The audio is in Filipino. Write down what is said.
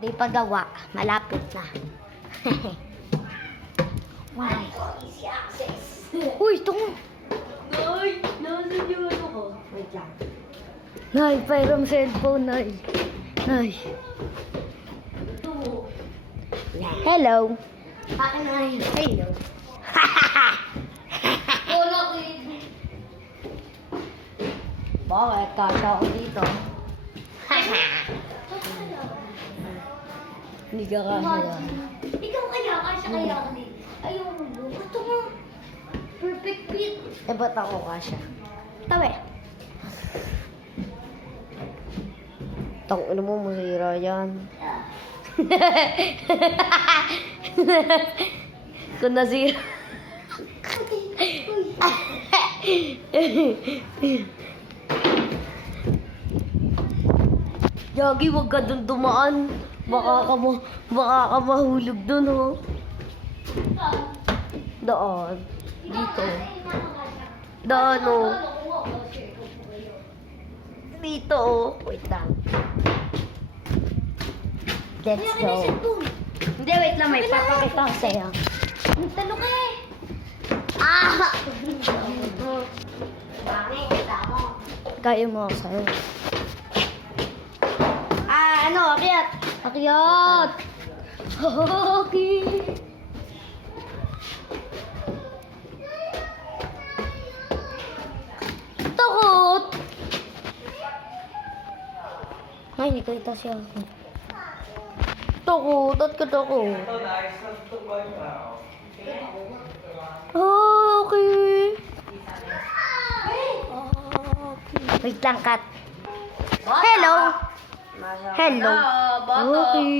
Di pagawa. Malapit na. Wow. Easy access. Uy, ito nga. Nay, nasan yung ano ko? Wait lang. Nay, pairam cellphone, Nay. Nay. Ito. Hello. Akin na yun. Hello. Wala ko yun. Bakit? Kasha ako dito. Hindi ka kasha. Ikaw kaya, kasya kaya ako din. Ayaw mo. Ito mo. Perfect fit. Eh, ba't ako kasha? Tabi. Tang ano mo, masira yan. Kung nasira. Yagi, wag ka dun dumaan. Baka ka mahulog dun, ho. Doon. Dito. Doon, ho. Dito, oh. Wait lang. Let's go. Hindi, wait lang. May papakita ko sa'yo. Talo ka eh. Ah! Bakit? Tama. Kaya mo ako sa'yo. Ano? Akyat! Akyat! Okay. Takot! Ay, hindi ko ito siya. Takot! At ka takot? Okay. Wait lang, Kat. Hello. Hello. Bata. Okay.